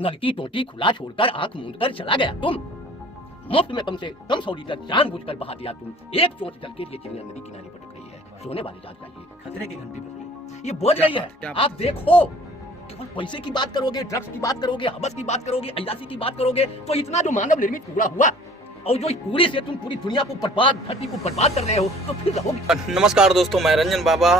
नल की टोटी खुला छोड़कर आंख मूंद कर चला गया तुम। मुफ्त में कम से कम 100 लीटर जानबूझकर बहा दिया तुम। एक चोंच जल के लिए चिड़िया नदी किनारे भटक रही है, सोने वाले जाग जाइए, खतरे की घंटी बज रही है। ये बोल रही है, आप देखो, केवल पैसे की बात करोगे, ड्रग्स की बात करोगे, हवस की बात करोगे, अय्याशी की बात करोगे, तो इतना जो मानव निर्मित कूड़ा हुआ और जो कूड़े से तुम पूरी दुनिया को बर्बाद, धरती को बर्बाद कर रहे हो, तो फिर रहोगे। नमस्कार दोस्तों, मैं रंजन बाबा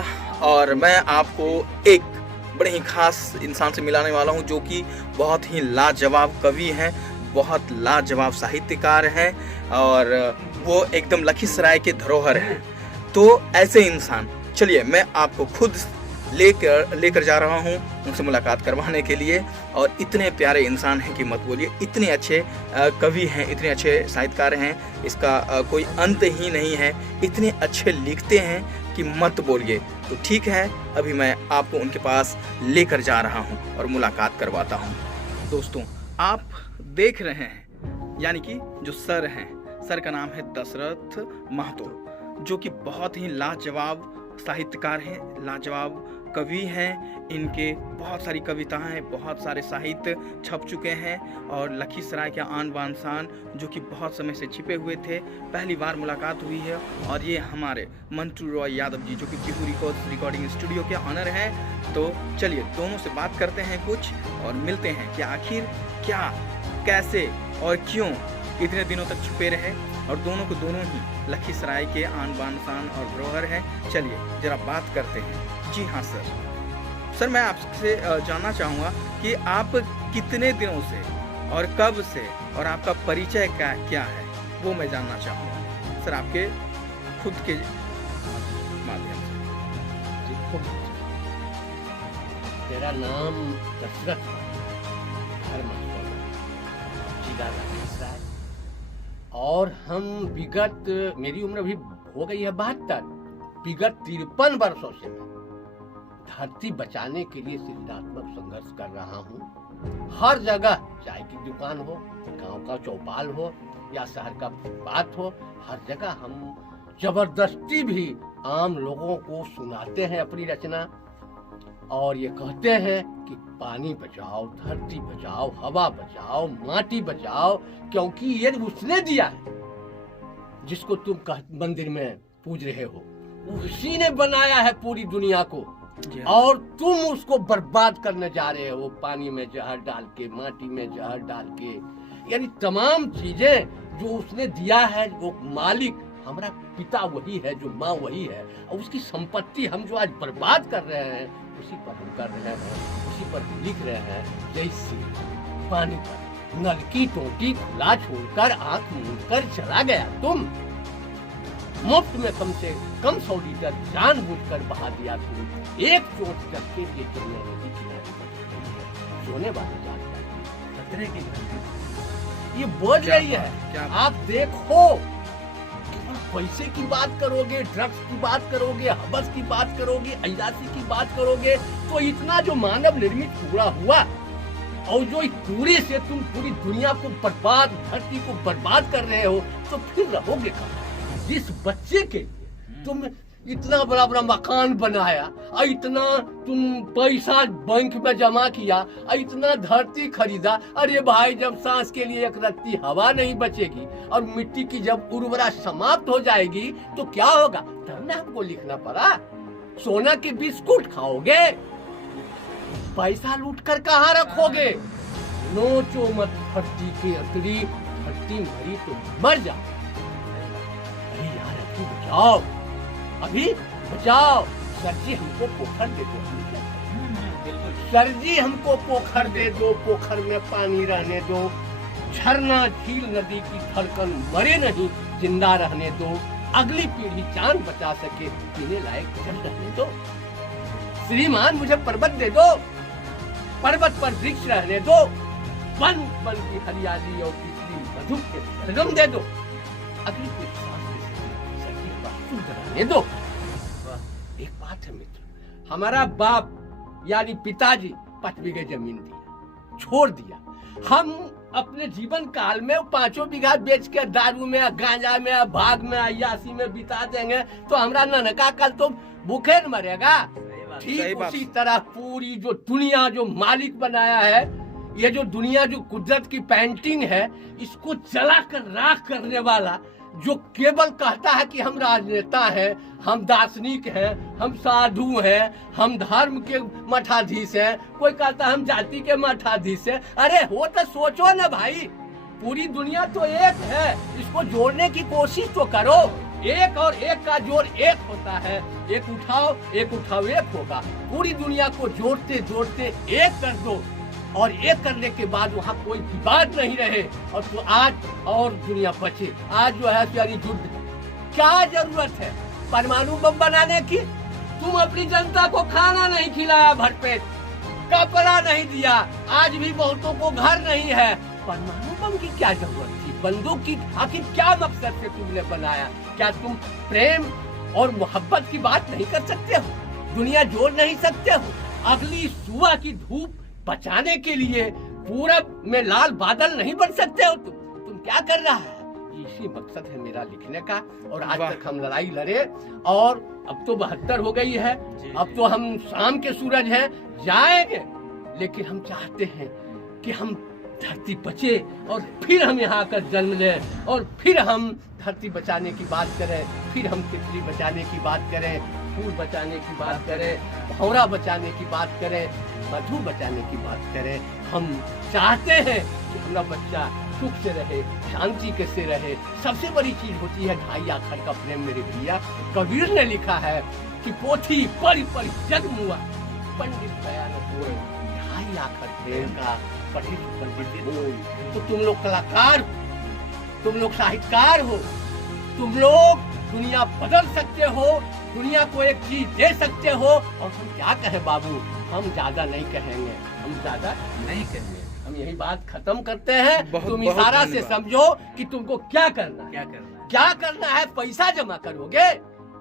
और मैं आपको एक बड़े ही खास इंसान से मिलाने वाला हूं, जो कि बहुत ही लाजवाब कवि हैं, बहुत लाजवाब साहित्यकार हैं और वो एकदम लखीसराय के धरोहर हैं। तो ऐसे इंसान, चलिए मैं आपको खुद लेकर जा रहा हूं उनसे मुलाकात करवाने के लिए। और इतने प्यारे इंसान हैं कि मत बोलिए, इतने अच्छे कवि हैं, इतने अच्छे साहित्यकार हैं, इसका कोई अंत ही नहीं है। इतने अच्छे लिखते हैं कि मत बोलिए। तो ठीक है, अभी मैं आपको उनके पास लेकर जा रहा हूं और मुलाकात करवाता हूं। दोस्तों, आप देख रहे हैं, यानी कि जो सर हैं, सर का नाम है दशरथ महतो, जो कि बहुत ही लाजवाब साहित्यकार हैं, लाजवाब कवि हैं। इनके बहुत सारी कविताएं हैं, बहुत सारे साहित्य छप चुके हैं और लखीसराय के आन बान शान, जो कि बहुत समय से छिपे हुए थे, पहली बार मुलाकात हुई है। और ये हमारे मंटू रॉय यादव जी, जो कि बिहू रिकॉर्डिंग स्टूडियो के ऑनर हैं। तो चलिए दोनों से बात करते हैं कुछ और मिलते हैं कि आखिर क्या, कैसे और क्यों इतने दिनों तक छुपे रहे, और दोनों को दोनों ही लखीसराय के आन बान शान और धरोहर हैं। चलिए जरा बात करते हैं। जी हाँ सर, मैं आपसे जानना चाहूँगा कि आप कितने दिनों से और कब से और आपका परिचय क्या है, वो मैं जानना चाहूँगा सर, आपके खुद के माध्यम से। तेरा नाम दशरथ है और हम विगत, मेरी उम्र अभी हो गई है 72, विगत 53 वर्षों से धरती बचाने के लिए सृजनात्मक संघर्ष कर रहा हूँ। हर जगह, चाय की दुकान हो, गांव का चौपाल हो या शहर का बात हो, हर जगह हम जबरदस्ती भी आम लोगों को सुनाते हैं अपनी रचना और ये कहते हैं कि पानी बचाओ, धरती बचाओ, हवा बचाओ, माटी बचाओ, क्योंकि ये उसने दिया है जिसको तुम मंदिर में पूज रहे हो, उसी ने बनाया है पूरी दुनिया को, और तुम उसको बर्बाद करने जा रहे हो, पानी में जहर डाल के, माटी में जहर डाल के। यानी तमाम चीजें जो उसने दिया है, वो मालिक हमारा पिता वही है, जो माँ वही है, और उसकी संपत्ति हम जो आज बर्बाद कर रहे हैं, उसी पर हम कर रहे हैं, उसी पर लिख रहे हैं। जैसे पानी पर नल की टोटी खुला छोड़कर आंख मूंद कर चला गया तुम। मुफ्त में कम से कम 100 लीटर जानबूझकर बहा दिया तुम। एक चोट जल के लिए चिड़िया नदी किनारे भटक रही है, सोने वाले जाग जाइए, खतरे की घंटी। ये बोल रही है, आप देखो, पैसे की बात करोगे, ड्रग्स की बात करोगे, हवस की बात करोगे, अय्याशी की बात करोगे, तो इतना जो मानव निर्मित कूड़ा हुआ और जो कूड़े से तुम पूरी दुनिया को बर्बाद, धरती को बर्बाद कर रहे हो, तो फिर रहोगे कहाँ? जिस बच्चे के लिए तुम इतना बड़ा बड़ा मकान बनाया और इतना तुम पैसा बैंक में जमा किया और इतना धरती खरीदा, अरे भाई जब सांस के लिए एक रत्ती हवा नहीं बचेगी और मिट्टी की जब उर्वरा समाप्त हो जाएगी तो क्या होगा? तब ना हमको लिखना पड़ा, सोना के बिस्कुट खाओगे, पैसा लूट कर कहाँ रखोगे? नोचो मत धरती के अतरी, धरती मरी तो मर जाओ। अरे यार अभी बचाओ, अभी बचाओ। सर जी हमको पोखर दे दो, सर जी हमको पोखर दे दो, पोखर में पानी रहने दो, झरना झील नदी की धड़कन मरे नहीं, जिंदा रहने दो, अगली पीढ़ी जान बचा सके, पीने लायक जल रहने दो। श्रीमान मुझे पर्वत दे दो, पर्वत पर वृक्ष रहने दो, वन वन की हरियाली और बिजली मधु के सरगम दे दो, अगली पीढ़ी रहने दो। एक बात है मित्र, हमारा बाप यानी पिताजी 5 बीघे जमीन दिया, छोड़ दिया। हम अपने जीवन काल में 5 बीघा बेच के दारू में, गांजा में, भाग में, अय्याशी में बिता देंगे तो हमारा ननका कल तो भूखे न मरेगा। ठीक उसी तरह पूरी जो दुनिया जो मालिक बनाया है, ये जो दुनिया जो कुदरत की पेंटिंग है, इसको जलाकर राख करने वाला जो केवल कहता है कि हम राजनेता हैं, हम दार्शनिक हैं, हम साधु हैं, हम धर्म के मठाधीश हैं, कोई कहता है हम जाति के मठाधीश हैं। अरे हो तो सोचो ना भाई, पूरी दुनिया तो एक है, इसको जोड़ने की कोशिश तो करो। एक और एक का जोड़ एक होता है, एक उठाओ एक होगा। पूरी दुनिया को जोड़ते जोड़ते एक कर दो, और एक करने के बाद वहाँ कोई विवाद नहीं रहे, और तो आज और दुनिया बचे। आज जो है यानी युद्ध, क्या जरूरत है परमाणु बम बनाने की? तुम अपनी जनता को खाना नहीं खिलाया भरपेट, कपड़ा नहीं दिया, आज भी बहुतों को घर नहीं है। परमाणु बम की क्या जरूरत थी? बंदूक की आखिर क्या मकसद से तुमने बनाया? क्या तुम प्रेम और मोहब्बत की बात नहीं कर सकते हो? दुनिया जोड़ नहीं सकते हो? अगली सुबह की धूप बचाने के लिए पूरब में लाल बादल नहीं बन सकते हो? तुम क्या कर रहा है? इसी मकसद है मेरा लिखने का। और आज तक हम लड़ाई लड़े, और अब तो 72 हो गई है, अब तो हम शाम के सूरज हैं, जाएंगे, लेकिन हम चाहते हैं कि हम धरती बचे और फिर हम यहाँ आकर जन्म लें, और फिर हम धरती बचाने की बात करें, फिर हम तितली बचाने की बात करें, फूल बचाने की बात करें, भौरा बचाने की बात करें, मधु बचाने की बात करें। हम चाहते हैं कि हमारा बच्चा सुख से रहे, शांति के से रहे। सबसे बड़ी चीज होती है ढाई आखर का प्रेम मेरे भैया। कबीर ने लिखा है कि पोथी पढ़ी पढ़ी जग मुआ, पंडित दयानंद होए, ढाई आखर प्रेम का पढ़ी पंडित होए। तो तुम लोग कलाकार हो, तुम लोग साहित्यकार हो, तुम लोग दुनिया बदल सकते हो, दुनिया को एक चीज दे सकते हो। और हम क्या कहें बाबू, हम ज्यादा नहीं कहेंगे, हम ज्यादा नहीं कहेंगे, हम यही बात खत्म करते हैं। तुम इशारा से समझो कि तुमको क्या करना है, क्या करना है। पैसा जमा करोगे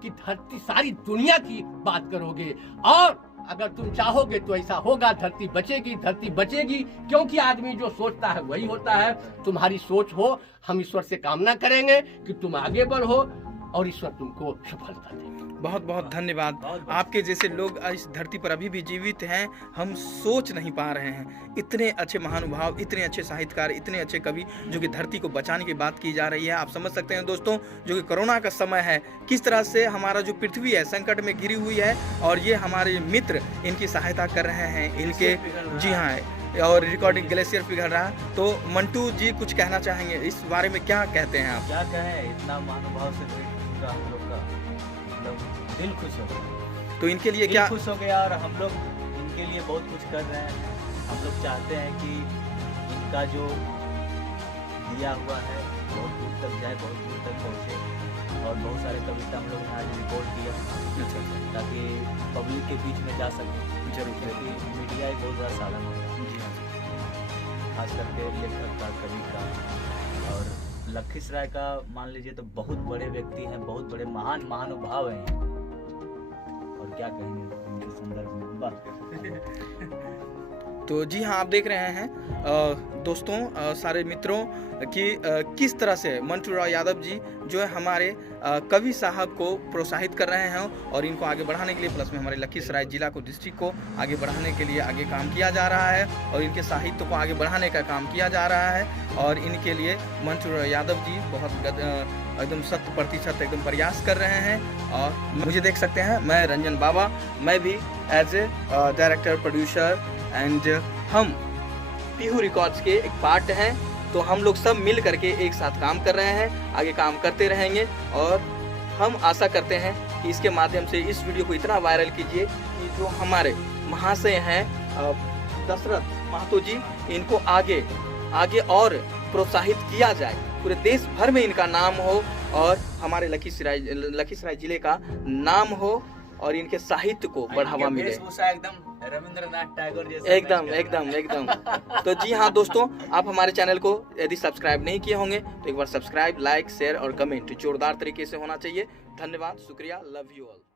कि धरती सारी दुनिया की बात करोगे? और अगर तुम चाहोगे तो ऐसा होगा, धरती बचेगी, धरती बचेगी, क्योंकि आदमी जो सोचता है वही होता है। तुम्हारी सोच हो, हम ईश्वर से कामना करेंगे कि तुम आगे बढ़ो और ईश्वर तुमको सफलता दे। बहुत बहुत धन्यवाद। आपके जैसे लोग इस धरती पर अभी भी जीवित हैं, हम सोच नहीं पा रहे हैं। इतने अच्छे महानुभाव, इतने अच्छे साहित्यकार, इतने अच्छे कवि, जो कि धरती को बचाने की बात की जा रही है। आप समझ सकते हैं दोस्तों, जो कि कोरोना का समय है, किस तरह से हमारा जो पृथ्वी है संकट में घिरी हुई है, और ये हमारे मित्र इनकी सहायता कर रहे हैं। इनके जी हाँ, और रिकॉर्डिंग ग्लेशियर पिघल रहा है। तो मंटू जी कुछ कहना चाहेंगे इस बारे में, क्या कहते हैं आप? क्या कहें, इतना महानुभाव से हम लोग का मतलब दिल खुश हो गया। तो इनके लिए क्या खुश हो गया, और हम लोग इनके लिए बहुत कुछ कर रहे हैं। हम लोग चाहते हैं कि इनका जो दिया हुआ है बहुत दूर तक जाए, बहुत दूर तक पहुँचे, और बहुत सारे कविता हम लोग ने आज रिकॉर्ड किया ताकि पब्लिक के बीच में जा सके। जरूर, क्योंकि मीडिया एक बहुत बड़ा साधन होता है, खास करके लेखक का, कवि का। और लखीसराय का मान लीजिए तो बहुत बड़े व्यक्ति हैं, बहुत बड़े महान महानुभाव हैं, और क्या कहेंगे उनके संदर्भ में। तो जी हाँ, आप देख रहे हैं दोस्तों, सारे मित्रों कि किस तरह से मंटू राव यादव जी जो है हमारे कवि साहब को प्रोत्साहित कर रहे हैं, और इनको आगे बढ़ाने के लिए, प्लस में हमारे लखीसराय जिला को, डिस्ट्रिक्ट को आगे बढ़ाने के लिए आगे काम किया जा रहा है, और इनके साहित्य को आगे बढ़ाने का काम किया जा रहा है। और इनके लिए मंटू राव यादव जी बहुत एकदम 100% एकदम प्रयास कर रहे हैं। और मुझे देख सकते हैं, मैं रंजन बाबा, मैं भी as a director, producer, and हम पीहू रिकॉर्ड्स के एक पार्ट हैं। तो हम लोग सब मिल करके एक साथ काम कर रहे हैं, आगे काम करते रहेंगे, और हम आशा करते हैं कि इसके माध्यम से इस वीडियो को इतना वायरल कीजिए कि जो हमारे महाशय हैं दशरथ महतो जी, इनको आगे और प्रोत्साहित किया जाए, पूरे देश भर में इनका नाम हो, और हमारे लखीसराय जिले का नाम हो, और इनके साहित्य को बढ़ावा मिले। एकदम रविंद्रनाथ टैगोर जैसा, एकदम। तो जी हाँ दोस्तों, आप हमारे चैनल को यदि सब्सक्राइब नहीं किए होंगे तो एक बार सब्सक्राइब, लाइक, शेयर और कमेंट जोरदार तरीके से होना चाहिए। धन्यवाद, शुक्रिया, लव यू ऑल।